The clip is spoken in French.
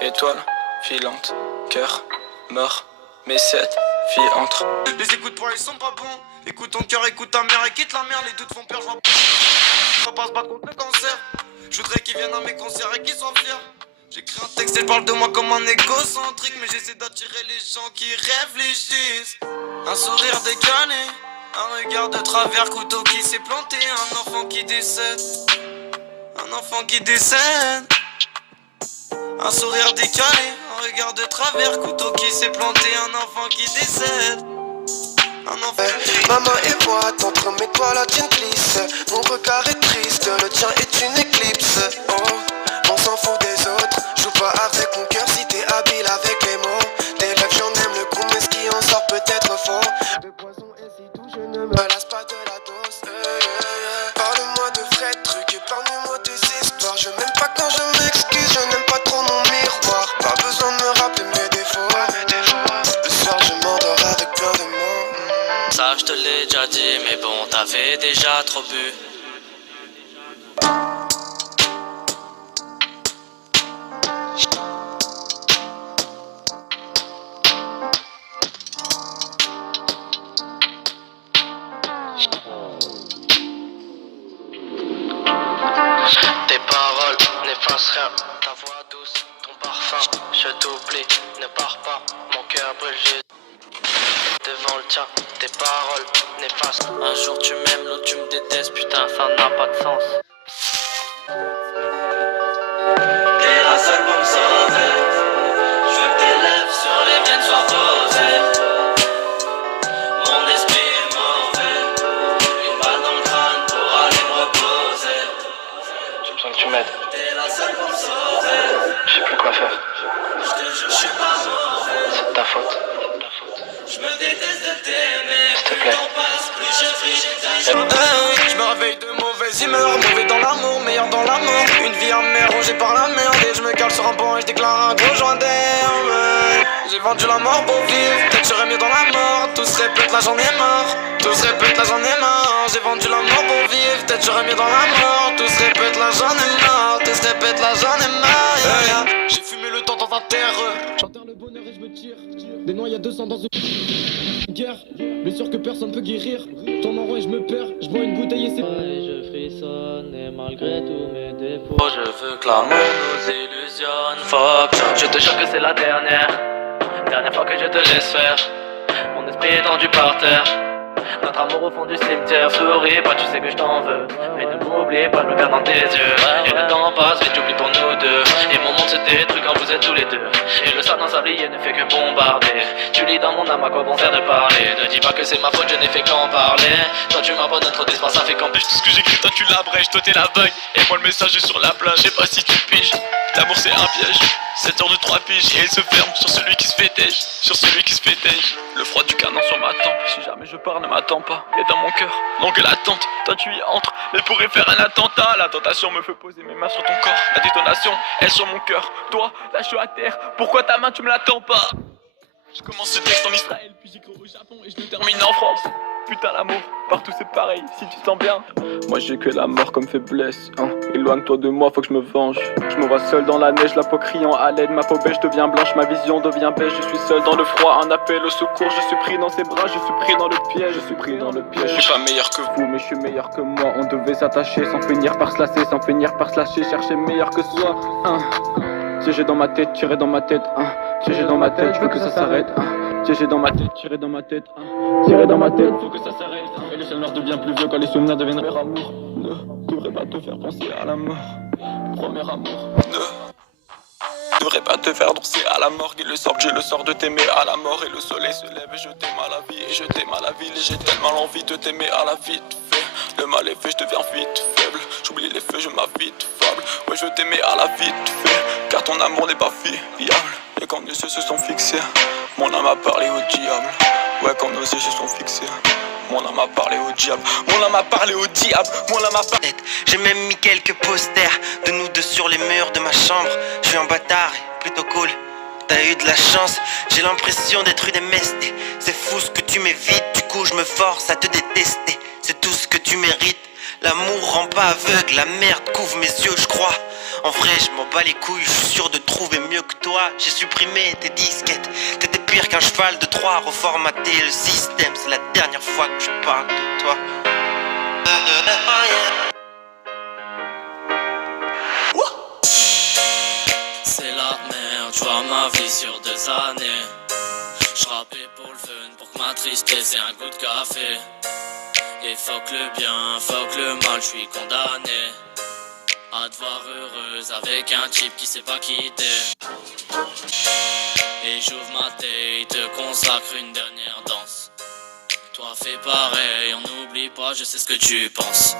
Étoile filante, cœur mort, mes 7 filles entrent. Les écoutes pour ils sont pas bons. Écoute ton cœur, écoute ta mère et quitte la merde. Les doutes font peur, je vais pas se battre contre le cancer. Je voudrais qu'ils viennent à mes concerts et qu'ils soient fiers. J'écris un texte et parle de moi comme un égocentrique, mais j'essaie d'attirer les gens qui réfléchissent. Un sourire décalé, un regard de travers, couteau qui s'est planté, un enfant qui décède. Un enfant qui décède. Un sourire décalé, un regard de travers, couteau qui s'est planté, un enfant qui décède. Un enfant. Maman et moi, t'entre mes toits, la tienne glisse. Mon regard est triste, le tien est une éclipse. Oh, on s'en fout des autres. Joue pas avec mon cœur si t'es habile avec les mots. Tes lèvres, j'en aime le goût, mais ce qui en sort peut être faux. Le poison est si doux, je ne me lasse pas de la dose. Parle-moi de vrais trucs, épargne-moi tes histoires. Je m'aime pas quand je m'excuse, je n'aime pas trop mon miroir. Pas besoin de me rappeler mes défauts. Le soir, je m'endors avec plein de mots. Ça je te l'ai déjà dit, mais bon, t'avais déjà trop bu. Tes paroles n'effacent rien, ta voix douce, ton parfum, je t'oublie, ne pars pas, mon cœur brûle juste devant le tien, tes paroles néfastes. Un jour tu m'aimes, l'autre tu me détestes, putain ça n'a pas de sens. T'es la seule pour me sauver, je veux que tes lèvres sur les miennes soient posées. Mon esprit est mauvais, une balle dans le crâne pour aller me reposer. J'ai besoin que tu m'aides. T'es la seule pour me sauver, je sais plus quoi faire. Je te jure je suis pas mauvais, c'est de ta faute. Je me déteste de t'aimer, plus le temps passe, plus je vis, Je me réveille de mauvaise humeur, mauvais dans l'amour, meilleur dans la mort. Une vie amère rongée par la merde et je me cale sur un banc et je déclare un gros joint d'air. J'ai vendu la mort pour vivre, peut-être j'aurais mieux dans la mort. Tout se répète là j'en ai marre, tout se répète là j'en ai marre. J'ai vendu la mort pour vivre, peut-être j'aurais mieux dans la mort. Tout se répète là j'en ai marre, tout se répète là j'en ai marre. J'ai fumé le temps dans un terre. J'enterre le bonheur et je me tire. Des noix y'a 200 dans une guerre. Blessure que personne peut guérir. Tourne en rond et je me perds. Je bois une bouteille et c'est. Je frissonne et malgré tous mes défauts, je veux que l'amour nous illusionne. Fuck, je te jure que c'est la dernière fois que je te laisse faire. Mon esprit est tendu par terre. Notre amour au fond du cimetière. Souris pas, tu sais que je t'en veux, mais ne m'oublie pas, je me regarde dans tes yeux. Et le temps passe, vite j'oublie pour nous deux. Et mon monde se détruit quand vous êtes tous les deux. Et le sang dans sablier ne fait que bombarder. Tu lis dans mon âme, à quoi bon faire de parler. Ne dis pas que c'est ma faute, je n'ai fait qu'en parler. Toi tu m'abandonnes trop d'espace, ça fait qu'en plus. Tout ce que j'écris, toi tu l'abrèges, toi t'es la vague. Et moi le message est sur la plage, je sais pas si tu piges. L'amour c'est un piège, 7 heures de 3 piges. Et il se ferme sur celui qui se fait têche, sur celui qui se fait têche. Le froid du canon sur ma tempe, si jamais je pars ne m'attends pas. Et dans mon cœur, longue l'attente, toi tu y entres, mais pourrais faire un attentat. La tentation me fait poser mes mains sur ton corps, la détonation est sur mon cœur. Toi, là je suis à terre, pourquoi ta main tu me l'attends pas? Je commence ce texte en Israël, puis j'écris au Japon et je le termine en France. Putain l'amour, partout c'est pareil, si tu te sens bien. Moi j'ai que la mort comme faiblesse, hein. Éloigne-toi de moi, faut que je me venge. Je me vois seul dans la neige, la peau criant à l'aide. Ma peau beige devient blanche, ma vision devient beige. Je suis seul dans le froid, un appel au secours. Je suis pris dans ses bras, je suis pris dans le piège. Je suis pris dans le piège. Je suis pas meilleur que vous, Mais je suis meilleur que moi, on devait s'attacher sans finir par se lasser, sans finir par se lâcher, chercher meilleur que soi, hein. Piégé dans ma tête, tiré dans ma tête, hein. Piégé dans ma tête, je veux que ça s'arrête, hein. Piégé dans ma tête, tiré dans ma tête, hein. Tiré dans ma tête, faut que ça s'arrête, hein. Et le sonore devient plus vieux quand les souvenirs deviennent vrai amour. Ne devrait pas te faire penser à la mort. Premier amour. ne devrais pas te faire danser à la morgue. Et le sort que j'ai le sort de t'aimer à la mort. Et le soleil se lève et je t'aime à la vie. Et je t'aime à la ville et j'ai tellement l'envie de t'aimer à la vite fait. Le mal est fait, je deviens vite faible. J'oublie les feux, je m'avite fable. Ouais, je veux t'aimer à la vite fait. Car ton amour n'est pas fiable. Et quand nos yeux se sont fixés, mon âme a parlé au diable. Ouais, quand nos yeux se sont fixés, mon âme a parlé au diable. Mon âme a parlé au diable. Mon âme a parlé. J'ai même mis quelques posters de nous deux sur les murs de ma chambre. Je suis un bâtard, plutôt cool. T'as eu de la chance, j'ai l'impression d'être une MST. C'est fou ce que tu m'évites, du coup je me force à te détester. C'est tout ce que tu mérites. L'amour rend pas aveugle, la merde couvre mes yeux, je crois. En vrai, je m'en bats les couilles, je suis sûr de trouver mieux que toi. J'ai supprimé tes disquettes. T'étais pire qu'un cheval de Troie. Reformater le système, c'est la dernière fois que je parle de toi. C'est la merde, je vois ma vie sur 2 années. Je rappais pour le fun, pour que ma tristesse ait un goût de café. Et fuck le bien, fuck le mal, je suis condamné à te voir heureuse avec un type qui sait pas quitter. Et j'ouvre ma tête, te consacre une dernière danse. Toi fais pareil, on n'oublie pas, je sais ce que tu penses.